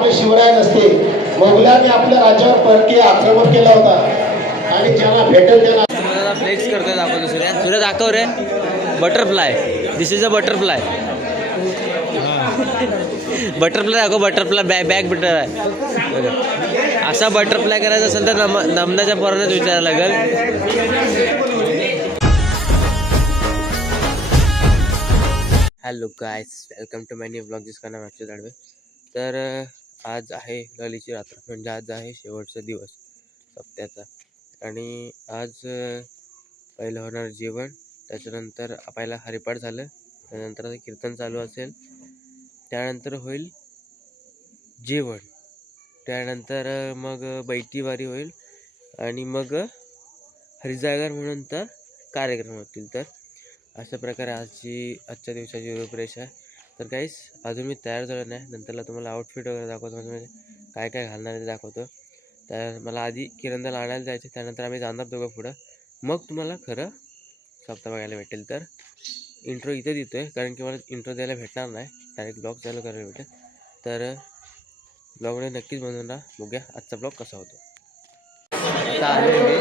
आपले शिवराय नसते, मोगलांनी आपल्या राज्यावर परकीय आक्रमण केला होता आणि ज्यांना भेटेल त्यांना फ्लेक्स करतोय. दाखवतो सूर्या दाखव रे. Butterfly, this is a butterfly. Butterfly दाखव. बटरफ्लाय बॅग बटर आहे. असा बटरफ्लाय करायचा असेल तर नमनाच्या पोरानेच विचारायला लागेल. Hello guys, welcome to my new blog जिसका नाम अक्षय दाडवे. तर आज आहे ललीची रात्र, म्हणजे आज आहे शेवटचा दिवस सप्त्याचा. आणि आज पहिलं होणार जेवण, त्याच्यानंतर पहिला हरिपाठ झालं, त्यानंतर आता कीर्तन चालू असेल, त्यानंतर होईल जेवण, त्यानंतर मग बैठीवारी होईल आणि मग हरिजागर म्हणून तर कार्यक्रम होतील. तर अशा प्रकारे आजच्या दिवसाची रूपरेषा आहे. तर गाईस, अजून मी तयार झालो नाही, नंतरला तुम्हाला आउटफिट वगैरे दाखवतो, म्हणजे काय काय घालणार आहे ते दाखवतो. तर मला आधी किरणला आणायला जायचं, त्यानंतर आम्ही जाणार दोघं पुढं, मग तुम्हाला खरं सप्ताह बघायला भेटेल. तर इंट्रो इथे देतो आहे, कारण की मला इंट्रो द्यायला भेटणार नाही, डायरेक्ट ब्लॉग चालू करायला भेटेल. तर ब्लॉगमध्ये नक्कीच बनवून राहा. बघूया आजचा ब्लॉग कसा होतो. चालू होते.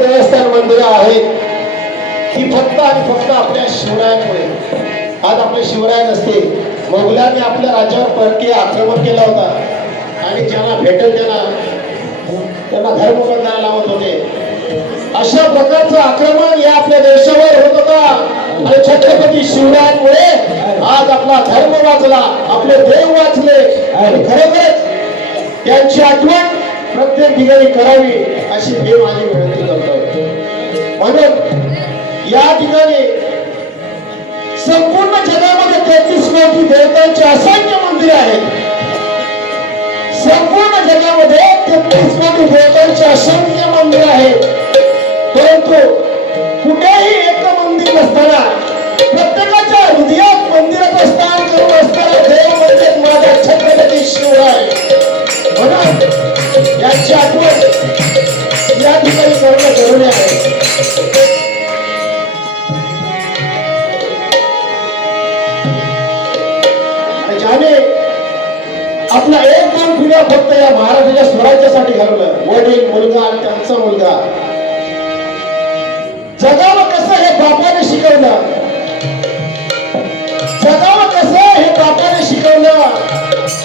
देवस्थान मंदिरं आहेत ही फक्त आणि फक्त आपल्या शिवरायांमुळे. आज आपले शिवराय नसते, मोगलांनी आपल्या राज्यावर परकीय आक्रमण केला होता आणि ज्यांना भेटेल त्यांना धर्म बदलायला लावत होते. अशा प्रकारचं आक्रमण या आपल्या देशावर होत होता आणि छत्रपती शिवरायांमुळे आज आपला धर्म वाचला, आपले देव वाचले. आणि खरोखरच त्यांची आठवण प्रत्येक ठिकाणी करावी अशी मी माझी विनंती करतो. म्हणून या ठिकाणी संपूर्ण जगामध्ये 33 कोटी देवतांची असंख्य मंदिरे आहेत. संपूर्ण जगामध्ये 33 कोटी देवतांची असंख्य मंदिरे आहेत. परंतु कुठेही एक मंदिर नसताना, प्रत्येकाच्या हृदयात मंदिरात स्थान करून असताना देव म्हणजे माझा छत्रपती शिवराय. म्हणून याची आठवण या ठिकाणी करणं जरुरी आहे. ज्याने आपला 1-2 पिढ्या फक्त या महाराष्ट्राच्या स्वराज्यासाठी घालवलं, वडील, मुलगा आणि त्यांचा मुलगा, जगावं कसं हे बापाने शिकवलं, जगावं कसं हे बापाने शिकवलं,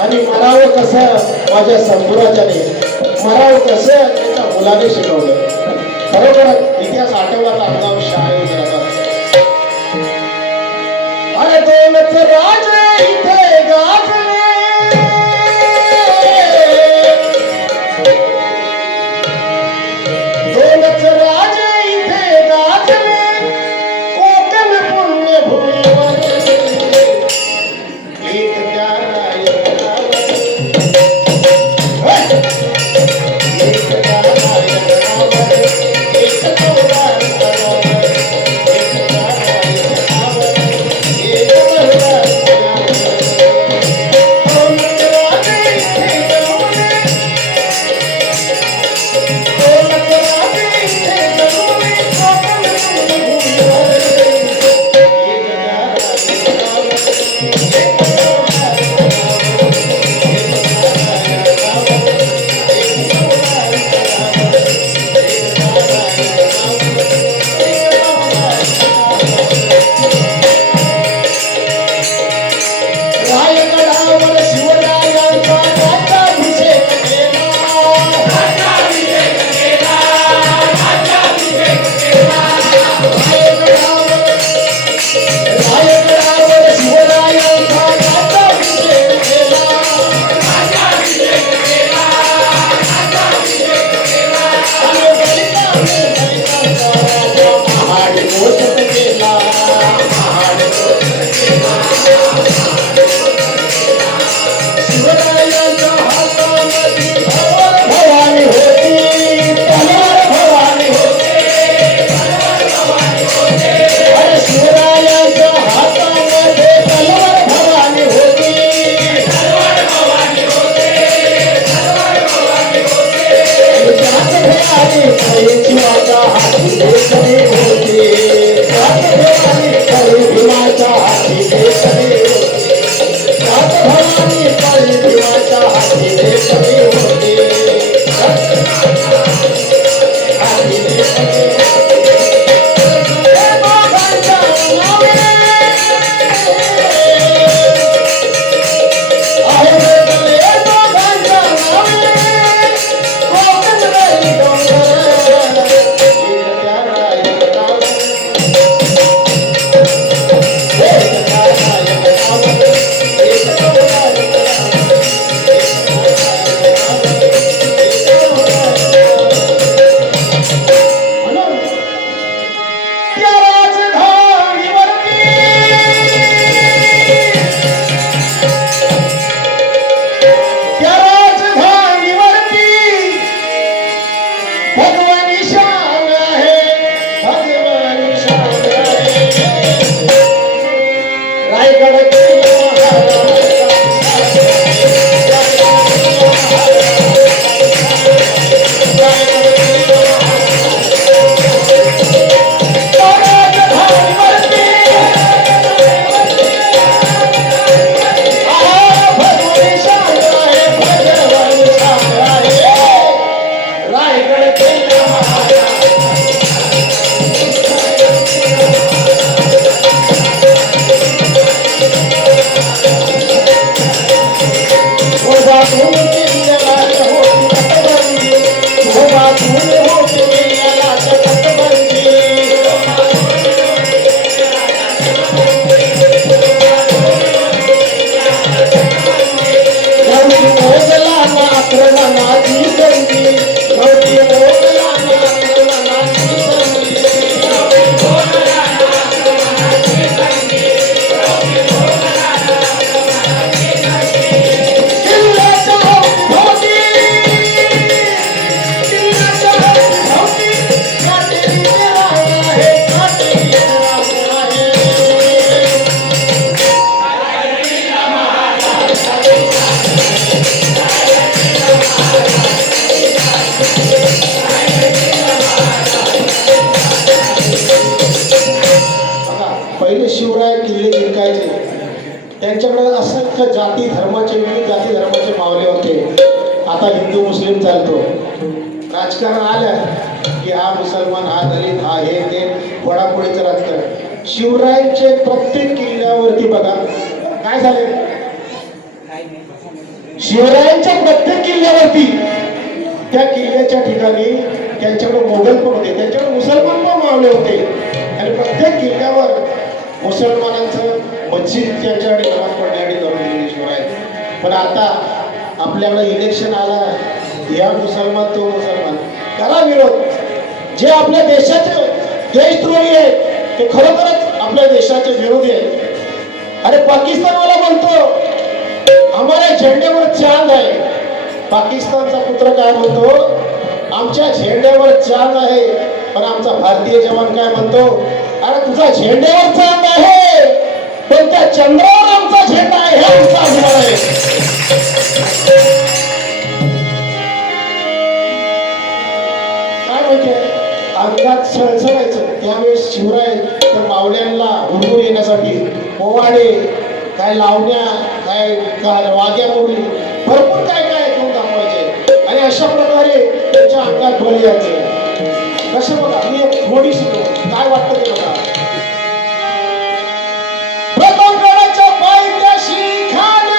आणि मरावं कसं माझ्या संबुराजाने, मरावं कसं त्याच्या मुलाने शिकवलं. खरोखर इतिहास आठवला अंगावर शाळे अरे दोनच राजे इथे गाजले, दोनच राजे इथे गाजले, कोकण पुण्य भूमीवर एक त्याला शिवरायांच्या हातामध्ये भीमाच्या हाती देशमे होते रात भवानी काळी भीमाच्या हाती देशमे होते हाती देशमे शिवराय किल्ले जिंकायचे त्यांच्याकडे असंख्य जाती धर्माचे विविध जाती धर्माचे मावले होते. आता हिंदू मुस्लिम चालतो राजकारण आलं की हा मुसलमान हा दलित हा हे ते वडापोळीचं राजकारण. शिवरायांचे प्रत्येक किल्ल्यावरती बघा काय झाले. शिवरायांच्या प्रत्येक किल्ल्यावरती त्या किल्ल्याच्या ठिकाणी त्यांच्याकडे मोगल पण होते त्यांच्याकडे मुसलमान पण मावले होते आणि प्रत्येक किल्ल्यावर मुसलमानांचं मस्जिद त्याच्याकडे नमाज पडण्यासाठी करून दिली शिवराय. पण आता आपल्याकडे इलेक्शन आला या मुसलमान तो मुसलमान करा विरोध. जे आपल्या देशाचे देशद्रोही आहेत ते खरोखरच आपल्या देशाचे विरोधी आहेत. अरे पाकिस्तानवाला म्हणतो हमारे झेंड्यावर चांद आहे. पाकिस्तानचा पुत्र काय म्हणतो आमच्या झेंड्यावर चांद आहे. पण आमचा भारतीय जवान काय म्हणतो अरे तुझा झेंड्यावर चांद आहे पण त्या चंद्रावर आमचा झेंडा आहे हे आमचा अभिमान आहे. काय माहितीये अंगात सळसळायचं त्यावेळेस शिवराय त्या मावल्यांना उडवून येण्यासाठी पोवाडे काय लावण्या काय वाघ्या मुरली भरपूर काय काय घेऊन दाखवायचे आणि अशा प्रकारे त्यांच्या अंगात बळी यायचे. कसं बघा मी एक थोडी शिकलो काय वाटतं ते बघा. प्रतापगडाच्या पायथ्याशी खाना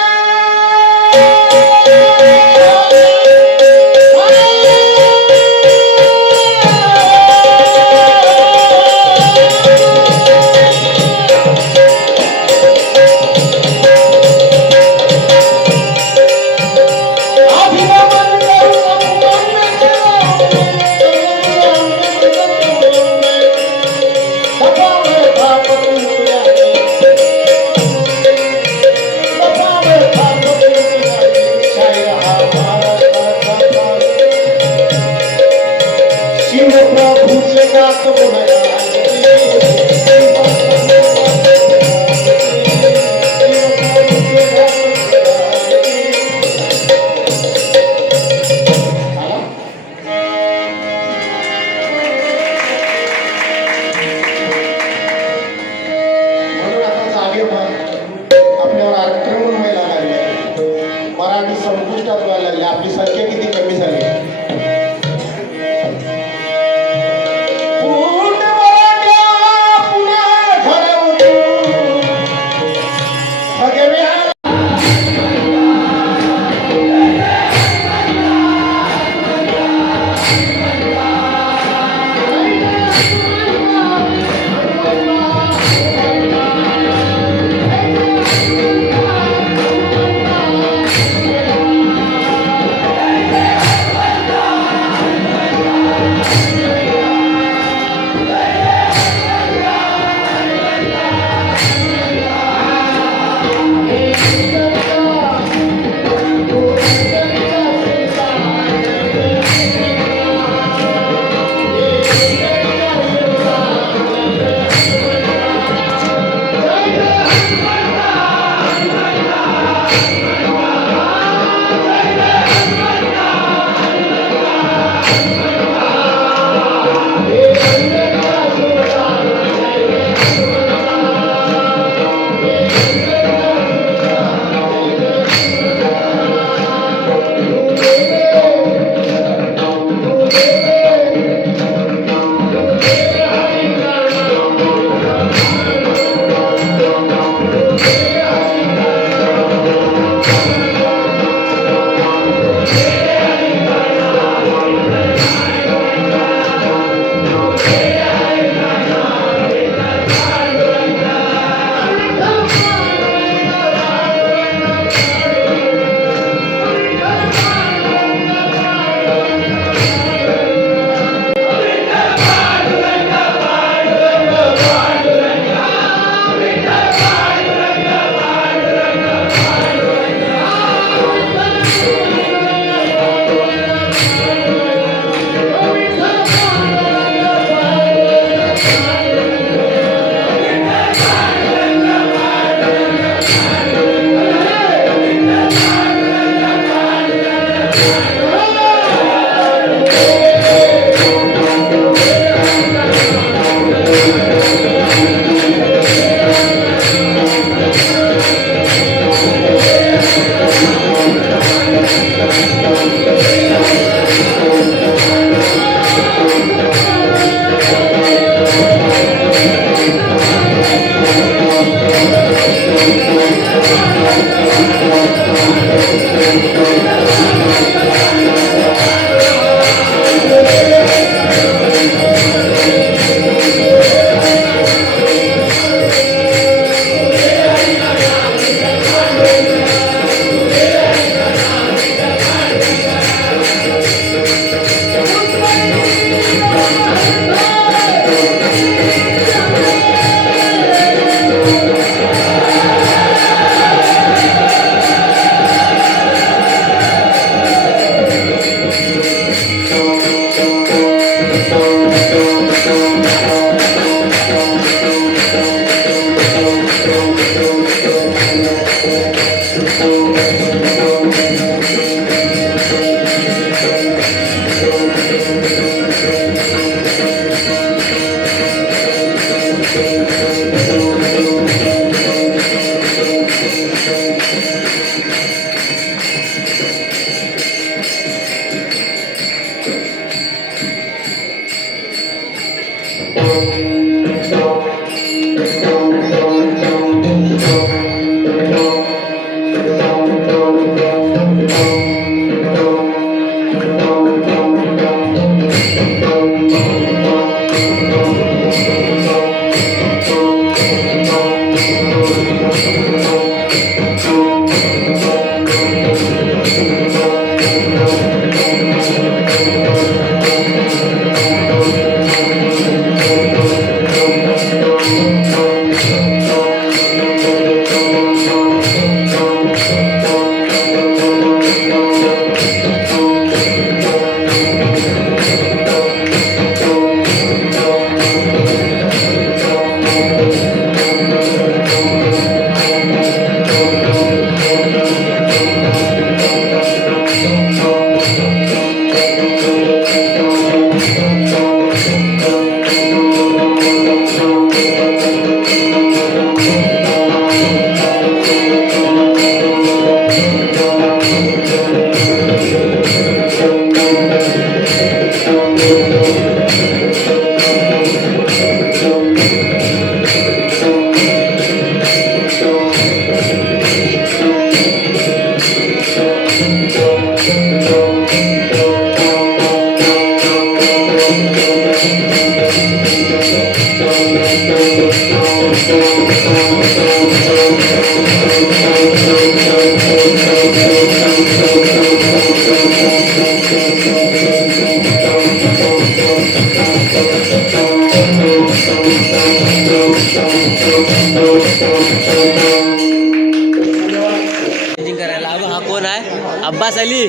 चेंजिंग करायला हा कोण आहे? अब्बास अली.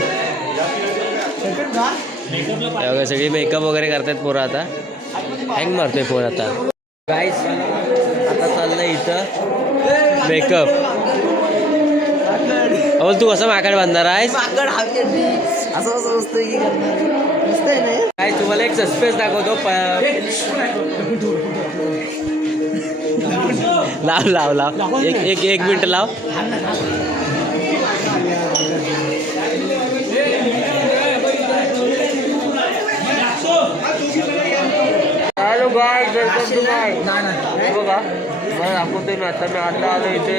हे बघा सगळी मेकअप वगैरे करतात पोरं आता. हँग मारतोय फोन आता. गाईस आता चाललंय इथं मेकअप. अहो तू कसं माकड बांधणार आहेस? काय तुम्हाला एक सस्पेन्स दाखवतो. लाव एक मिनिट लाव. हॅलो गाय बघा मला दाखवतोय ना आता मी आता आलो इथे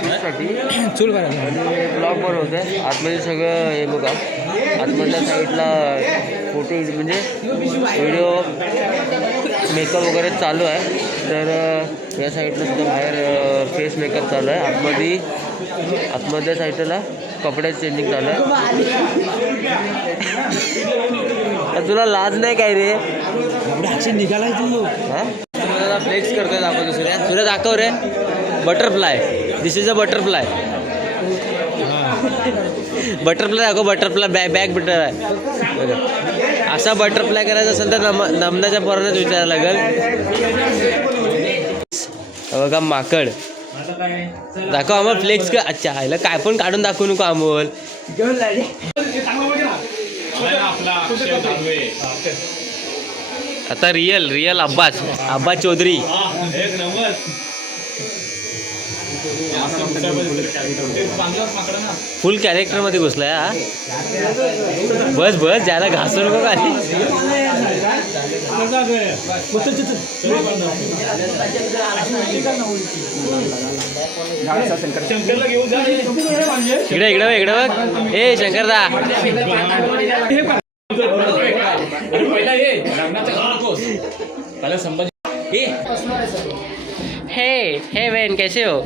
शूटसाठी चूल करायला आणि ब्लॉग बनवतो आहे. आतमध्ये सगळं हे बघा आतमधल्या साईडला फोटो म्हणजे व्हिडिओ मेकअप वगैरे चालू आहे. तर या साईडला सुद्धा बाहेर फेस मेकअप चालू आहे. आतमधल्या साईडला कपडे चेंजिंग चालू आहे. तुला लाज नाही काय रे? निघालाय तू. हां फ्लेक्स करतोय दाखवतो सूर्या दाखव रे. Butterfly. This is a butterfly. Butterfly दाखव. बटरफ्लाय बॅग बटर आहे. असा बटरफ्लाय करायचा असेल तर नमनाच्या पोरांनाच विचारायला लागेल. बघा माकड दाखव आम्हाला फ्लेक्स. अच्छा ह्याला काय पण काढून दाखवू नको अमोल. आता real Abbas Chaudhary. Full character मध्ये घुसलाय हा. बस ज्याला घासू नको खाली. इकडे बघ. ए शंकरदा हे बहन कैसे हो?